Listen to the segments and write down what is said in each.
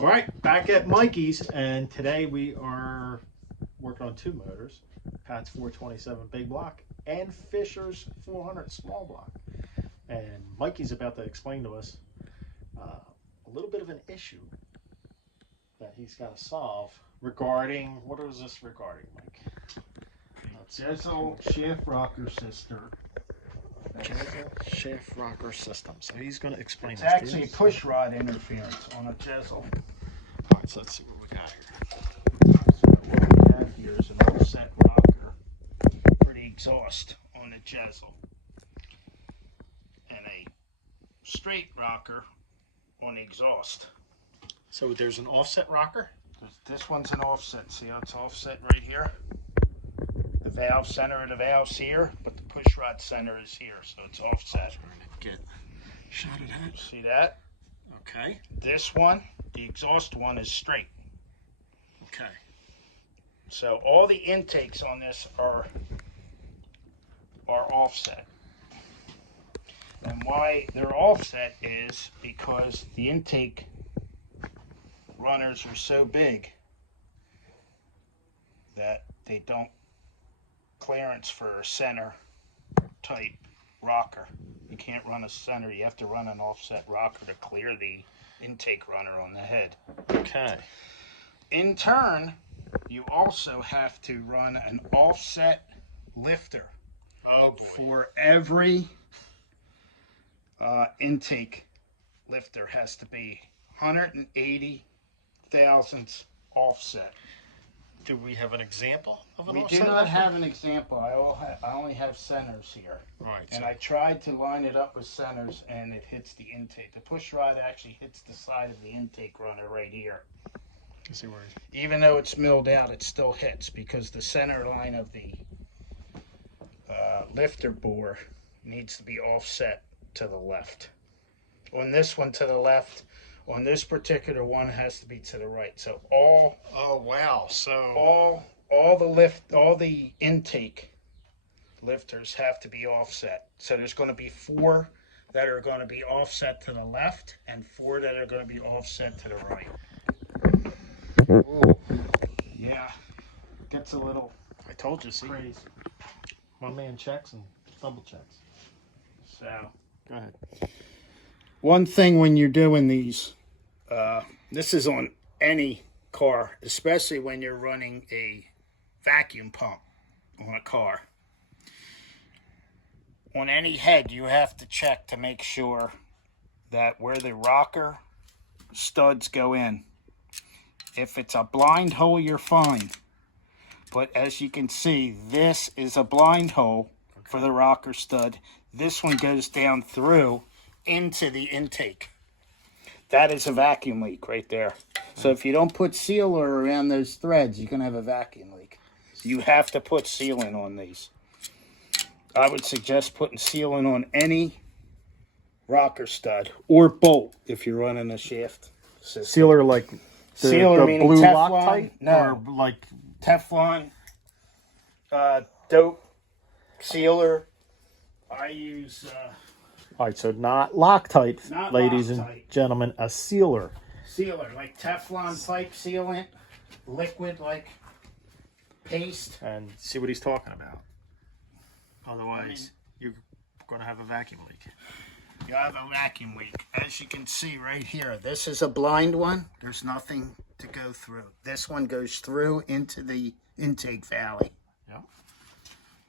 All right, back at Mikey's, and today we are working on two motors, Pat's 427 big block and Fisher's 400 small block. And Mikey's about to explain to us a little bit of an issue that he's got to solve regarding, what is this regarding, Mike? Jezel shaft rocker system. Shaft rocker system. So he's going to explain It's this to actually us. push rod interference on a Jezel. All right, so let's see what we got here. So what we have here is an offset rocker for the exhaust on the Jezel, and a straight rocker on the exhaust. So there's an offset rocker? This one's an offset. See how it's offset right here? The valve center of the valve's here, but the push rod center is here, so it's offset. Get shot at that. See that? Okay. This one, the exhaust one, is straight. Okay. So all the intakes on this are offset. And why they're offset is because the intake runners are so big that they don't clearance for a center type rocker. You can't run a center, you have to run an offset rocker to clear the intake runner on the head. Okay. In turn, you also have to run an offset lifter. Oh boy. For every intake lifter has to be 180 thousandths offset. Do we have an example of an We offset do not lifter? have an example. I only have centers here. Right. And So, I tried to line it up with centers, and it hits the intake. The push rod actually hits the side of the intake runner right here. let's see where Even though it's milled out, it still hits because the center line of the lifter bore needs to be offset to the left. On this one, to the left. On this particular one, has to be to the right. So all Oh wow. So all the intake lifters have to be offset. So there's going to be 4 that are going to be offset to the left and 4 that are going to be offset to the right. Ooh, Yeah, gets a little I told you, see. crazy. My man checks and double checks. So Go ahead. one thing when you're doing these, this is on any car, especially when you're running a vacuum pump on a car. On any head, you have to check to make sure that where the rocker studs go in. If it's a blind hole, you're fine. But as you can see, this is a blind hole for the rocker stud. This one goes down through into the intake. That is a vacuum leak right there. So if you don't put sealer around those threads, you're going to have a vacuum leak. You have to put sealant on these. I would suggest putting sealant on any rocker stud or bolt if you're running a shaft system. Sealer like the, Sealer the meaning blue Teflon? Loctite? No. Or like Teflon, dope, sealer. I use all right, so not Loctite, Not ladies Loctite. and gentlemen, a sealer. sealer, like Teflon pipe sealant, liquid like paste. And see what he's talking about. Otherwise, you're going to have a vacuum leak. You have a vacuum leak. As you can see right here, this is a blind one. There's nothing to go through. This one goes through into the intake valley. Yeah.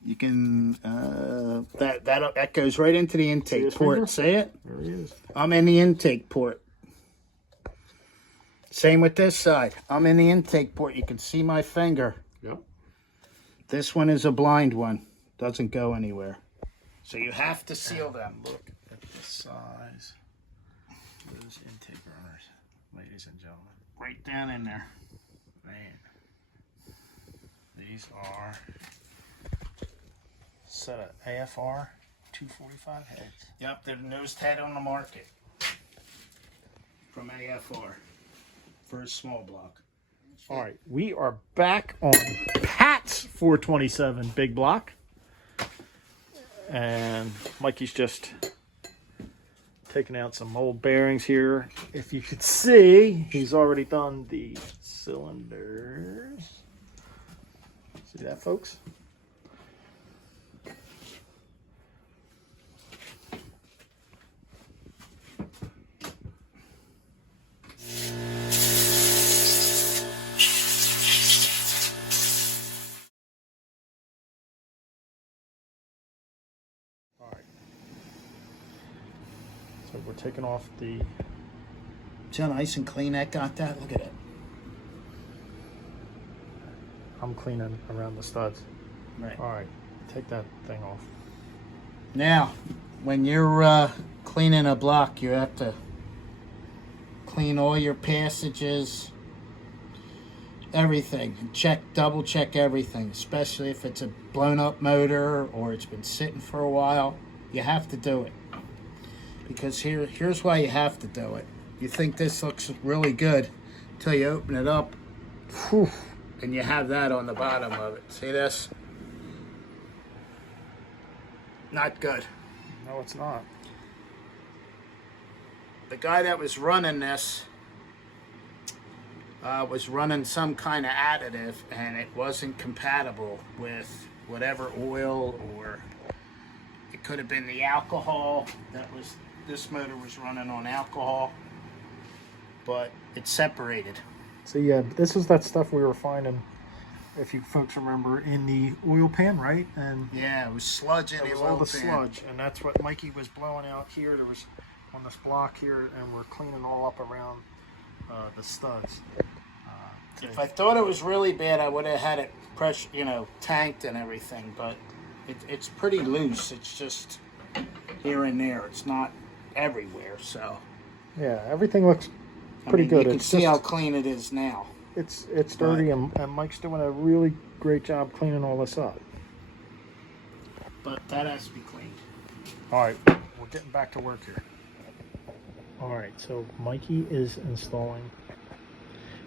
You can, that goes right into the intake his port. finger? See it? There he is. I'm in the intake port. Same with this side. I'm in the intake port. You can see my finger. Yep. This one is a blind one. Doesn't go anywhere. So you have to seal them. Look at the size of those intake runners, ladies and gentlemen. Right down in there. Man, these are set of AFR 245 heads. Yep, they're the newest head on the market. From AFR. For a small block. All right, we are back on Pat's 427 big block. And Mikey's just taking out some old bearings here. If you could see, he's already done the cylinders. See that, folks? All right. So we're taking off the... See how nice and clean that got that? Look at it. I'm cleaning around the studs. Right. All right, take that thing off. Now, when you're cleaning a block, you have to clean all your passages, everything, and double check everything, especially if it's a blown up motor or it's been sitting for a while. You have to do it. Because here's why you have to do it. You think this looks really good until you open it up. Whew, and you have that on the bottom of it. See this? Not good. No, it's not. The guy that was running this was running some kind of additive, and it wasn't compatible with whatever oil, or it could have been the alcohol that was, this motor was running on alcohol, but it separated. So yeah, this was that stuff we were finding, if you folks remember, in the oil pan, right? And yeah, it was sludge in it the was oil all the pan. sludge, and that's what Mikey was blowing out here. There was on this block here, and we're cleaning all up around the studs. If I thought it was really bad, I would have had it pressure, tanked and everything, but it's pretty loose. It's just here and there. It's not everywhere, so. Yeah, everything looks pretty good. You can It's see just, how clean it is now. it's dirty, and Mike's doing a really great job cleaning all this up. But that has to be cleaned. All right, we're getting back to work here. All right, so Mikey is installing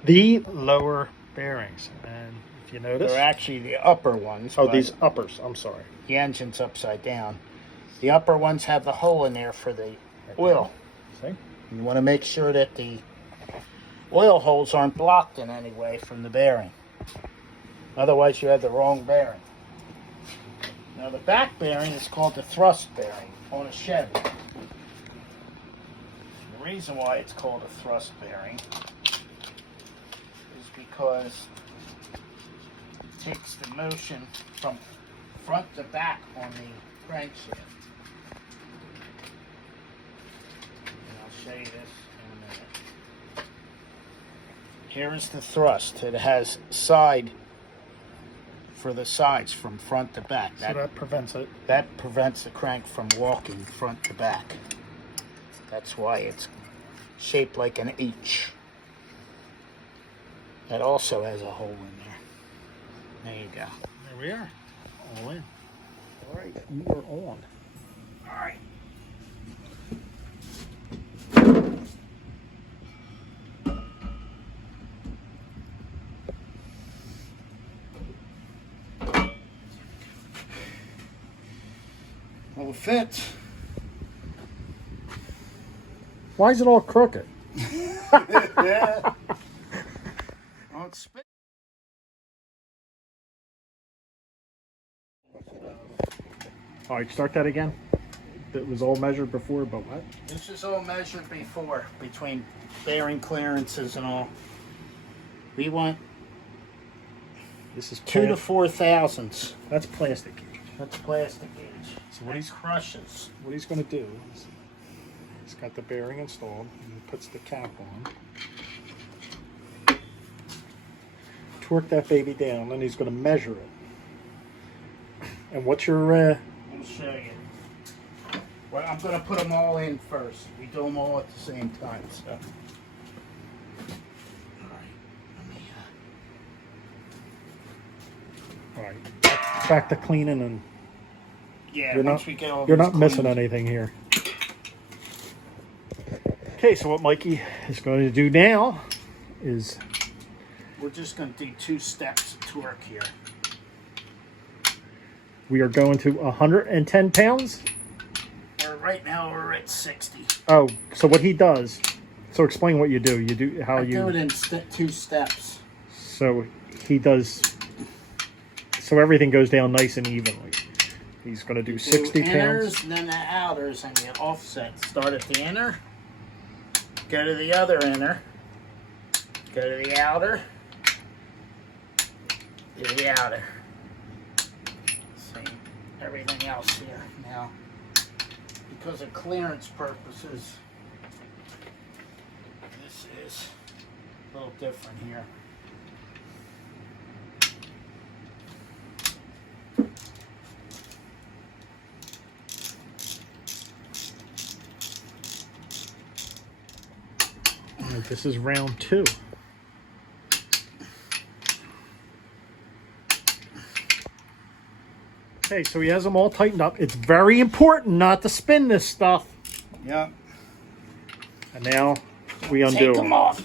the lower bearings, and if you notice, They're actually the upper ones. oh, but these uppers. I'm sorry. the engine's upside down. The upper ones have the hole in there for the oil. See? You want to make sure that the oil holes aren't blocked in any way from the bearing. Otherwise, you have the wrong bearing. Now, the back bearing is called the thrust bearing on a Chevy. The reason why it's called a thrust bearing is because it takes the motion from front to back on the crankshaft. And I'll show you this in a minute. Here is the thrust. It has side for the sides from front to back. So that prevents it. That prevents the crank from walking front to back. That's why it's shaped like an H. That also has a hole in there. There you go. There we are. All in. All right, you are on. All right. Well, it fits. Why is it all crooked? Yeah. Well, it's spit. All right, start that again. It was all measured before, but what? This is all measured before, between bearing clearances and all. We want This is 2 to 4 thousandths. That's plastic gauge. That's plastic gauge. So what That's he's crushes. what he's going to do is he's got the bearing installed and he puts the cap on. Torque that baby down, and he's going to measure it. And what's your I'll show you. Well, I'm going to put them all in first. We do them all at the same time. So. All right. Let me, all right? Back to cleaning, and yeah, you're once not we get all you're these not missing cleaned. anything here. Okay, so what Mikey is going to do now is We're just going to do 2 steps of torque here. we are going to 110 pounds. We're right now we're at 60. Oh, so what he does, so explain what you do. You do, how I you. do it in 2 steps. So he does, so everything goes down nice and evenly. He's going to do 60 inners, pounds. then the outers, and you offset. Start at the inner, go to the other inner, go to the outer, to the outer. Same, everything else here. Now, because of clearance purposes, this is a little different here. This is round 2. Okay, so he has them all tightened up. It's very important not to spin this stuff. Yep. And now we undo Take them off.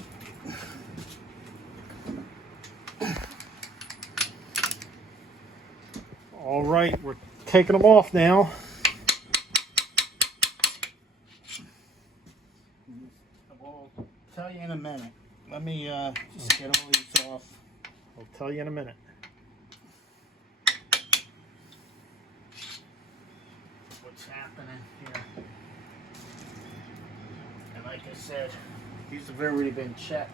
All right, we're taking them off now. I'll tell you in a minute. Let me just get all these off. I'll tell you in a minute. What's happening here? And like I said, these have already been checked.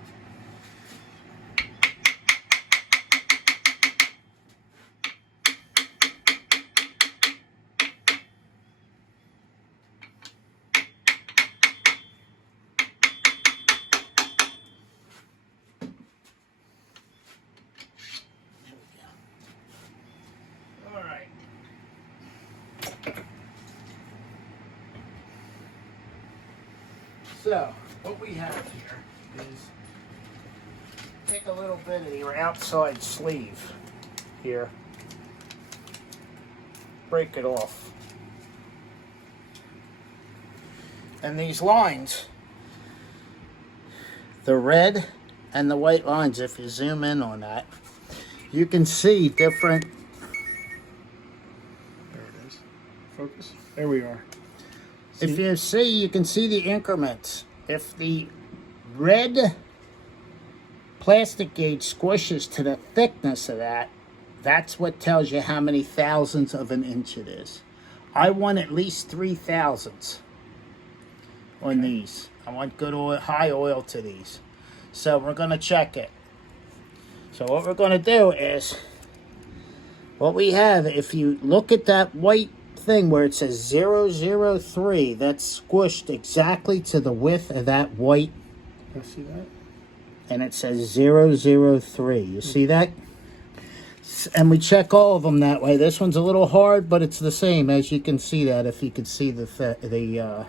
So, what we have here is take a little bit of your outside sleeve here, break it off. And these lines, the red and the white lines, if you zoom in on that, you can see different. There it is. Focus. There we are. If you see, you can see the increments. If the red plastic gauge squishes to the thickness of that, that's what tells you how many thousandths of an inch it is. I want at least 3 thousandths on these. I want good oil, high oil to these. So we're going to check it. So what we're going to do is, what we have, if you look at that white thing where it says 003, that's squished exactly to the width of that white. You see that? And it says 003. You see that? And we check all of them that way. This one's a little hard, but it's the same, as you can see that, if you could see the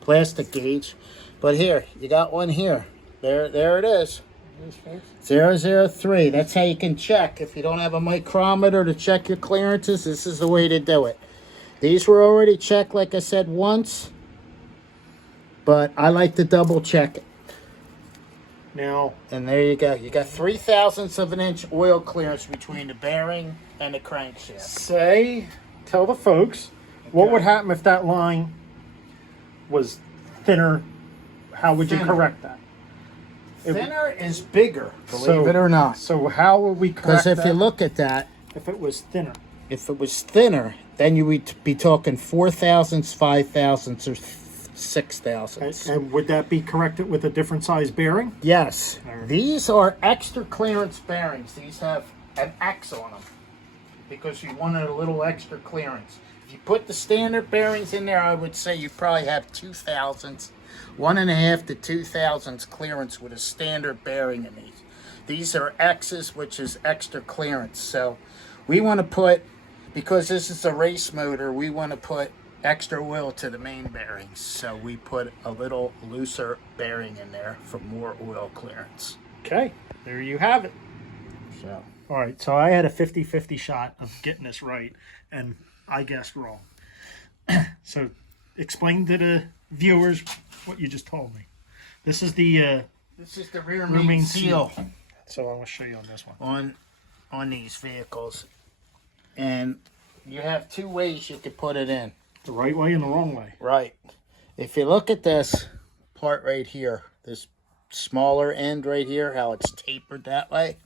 plastic gauge. But here, you got one here. There it is. 003. That's how you can check. If you don't have a micrometer to check your clearances, this is the way to do it. These were already checked, like I said, once, but I like to double check it. Now, and there you go. You got 3 thousandths of an inch oil clearance between the bearing and the crankshaft. Tell the folks, what would happen if that line was thinner? How would you correct that? Thinner is bigger, believe it or not. So how would we correct that? Because if you look at that, if it was thinner. If it was thinner, then you would be talking 4 thousandths, 5 thousandths, or 6 thousandths. And would that be corrected with a different size bearing? Yes. These are extra clearance bearings. These have an X on them because you wanted a little extra clearance. If you put the standard bearings in there, I would say you probably have 2 thousandths, 1.5 to 2 thousandths clearance with a standard bearing in these. These are X's, which is extra clearance. So we want to put, because this is a race motor, we want to put extra oil to the main bearings. So we put a little looser bearing in there for more oil clearance. Okay, there you have it. So, all right, so I had a 50-50 shot of getting this right, and I guessed wrong. So explain to the viewers what you just told me. This is the rear main main seal So I want to show you on this one. On these vehicles. And you have 2 ways you could put it in. The right way and the wrong way. Right. If you look at this part right here, this smaller end right here, how it's tapered that way,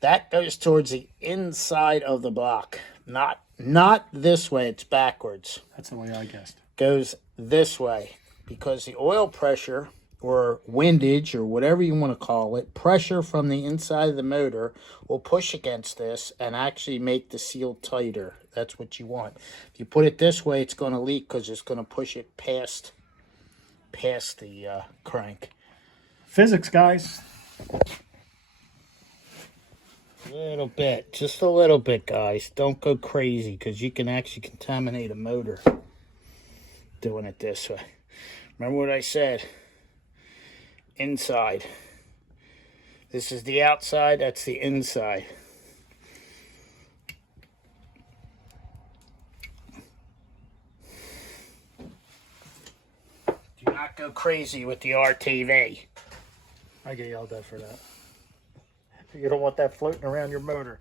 that goes towards the inside of the block. Not this way, it's backwards. That's the way I guessed. Goes this way because the oil pressure or windage or whatever you want to call it, pressure from the inside of the motor will push against this and actually make the seal tighter. That's what you want. If you put it this way, it's going to leak because it's going to push it past the crank. Physics, guys. A little bit, just a little bit, guys. Don't go crazy because you can actually contaminate a motor doing it this way. Remember what I said? Inside. This is the outside, that's the inside. Do not go crazy with the RTV. I get yelled at for that. You don't want that floating around your motor.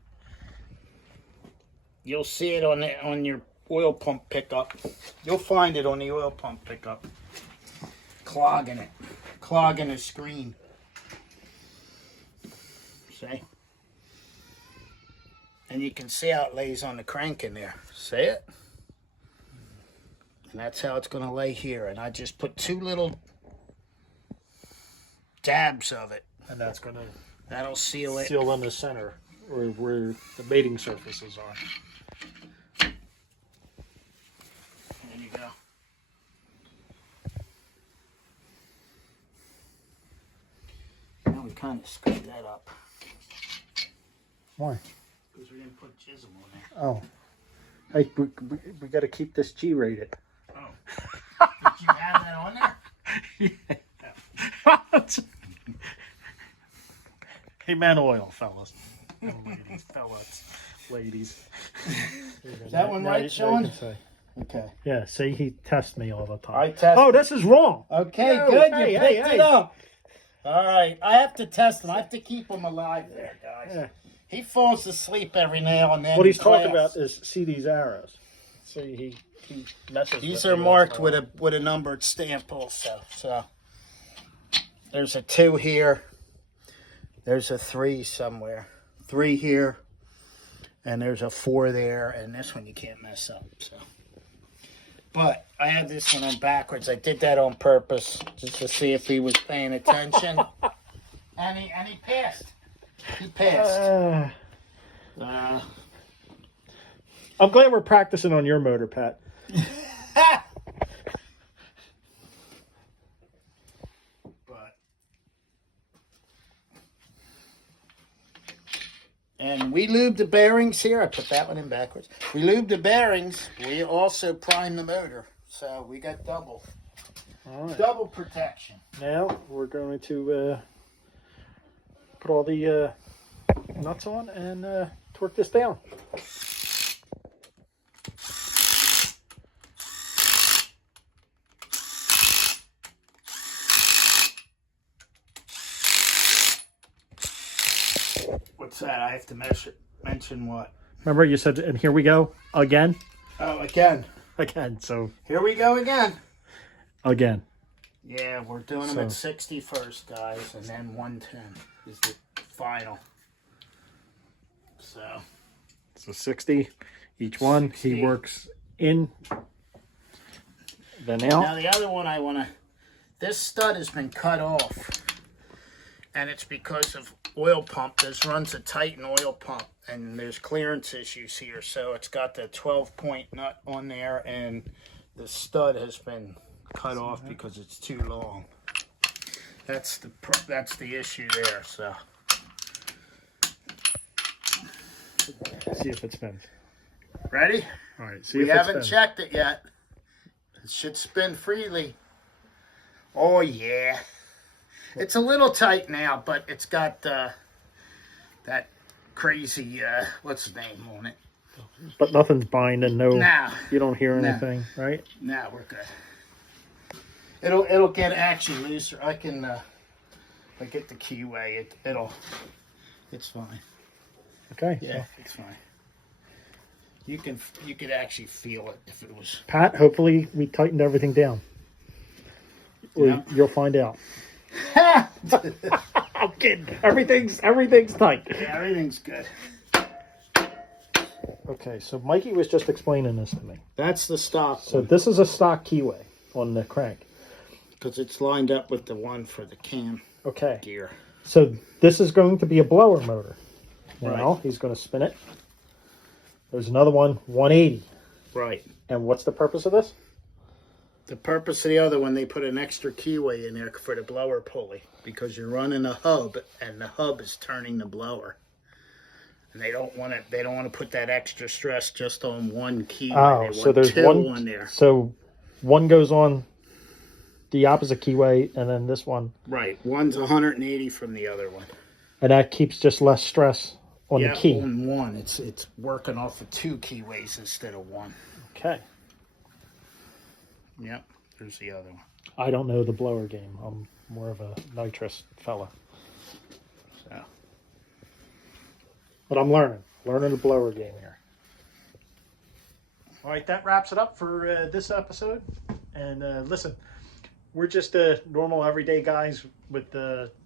You'll see it on your oil pump pickup. You'll find it on the oil pump pickup. Clogging it. Clogging the screen. See? And you can see how it lays on the crank in there. See it? And that's how it's going to lay here. And I just put 2 little dabs of it. And that's going to That'll seal it. seal in the center where the mating surfaces are. There you go. Now we kind of screwed that up. Why? Because we didn't put chisel on there. Oh. Hey, we got to keep this G rated. Oh. Did you have that on there? Yeah. Amen oil, fellas. And ladies, fellas, ladies. Is that one right, Sean? Okay. Yeah, see, he tests me all the time. I test. Oh, this is wrong. Okay, No, good. hey, You hey, picked hey. it up. All right. I have to test them. I have to keep them alive there, guys. Yeah. He falls asleep every now and then. What he's in talking class. about is see these arrows. See, he messes These with are me marked once in a with a numbered stamp also. So there's a 2 here. There's a 3 somewhere. 3 here. And there's a 4 there. And this one you can't mess up. So, but I had this one on backwards. I did that on purpose just to see if he was paying attention. and he passed. He passed. I'm glad we're practicing on your motor, Pat. And we lube the bearings here. I put that one in backwards. We lube the bearings. We also prime the motor. So we got double protection. Now we're going to put all the nuts on and torque this down. What's that? I have to mention what? Remember you said, and here we go again? Oh, again. Again, so Here we go again. again. Yeah, we're doing them at 60 first, guys, and then 110 is the final. So 60 each one. 60. He works in the now nail. the other one I want to, this stud has been cut off, and it's because of oil pump. This runs a Titan oil pump, and there's clearance issues here, so it's got the 12-point nut on there, and the stud has been cut off because it's too long. That's the issue there. So See if it spins. ready? All right, see We if it haven't spins. checked it yet. It should spin freely. Oh yeah, it's a little tight now, but it's got that crazy what's the name on it? But nothing's binding. No, Now, you don't hear No. anything, right? now we're good. It'll get actually looser. I can if I get the keyway, it's fine. Okay. Yeah, it's fine. You could actually feel it if it was. Pat, hopefully we tightened everything down. Or Yeah. you'll find out. I'm kidding. Everything's tight. Yeah, everything's good. Okay, so Mikey was just explaining this to me. That's the stock So this is a stock keyway on the crank. because it's lined up with the one for the cam Okay. gear. So this is going to be a blower motor. Now Right. he's going to spin it. There's another one, 180. Right. And what's the purpose of this? The purpose of the other one, they put an extra keyway in there for the blower pulley because you're running a hub and the hub is turning the blower. And they don't want it. They don't want to put that extra stress just on one keyway. Oh, they so want there's two one on there. So one goes on the opposite keyway, and then this one, Right. One's 180 from the other one. and that keeps just less stress on Yeah, the key. on one. It's working off of two keyways instead of one. Okay. Yep. There's the other one. I don't know the blower game. I'm more of a nitrous fella, So. but I'm learning the blower game here. All right, that wraps it up for this episode. And listen, we're just normal everyday guys with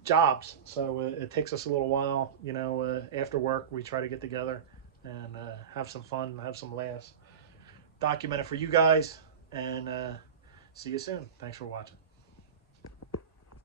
jobs, so it takes us a little while. You know, after work we try to get together and have some fun, have some laughs, document it for you guys, and see you soon. Thanks for watching.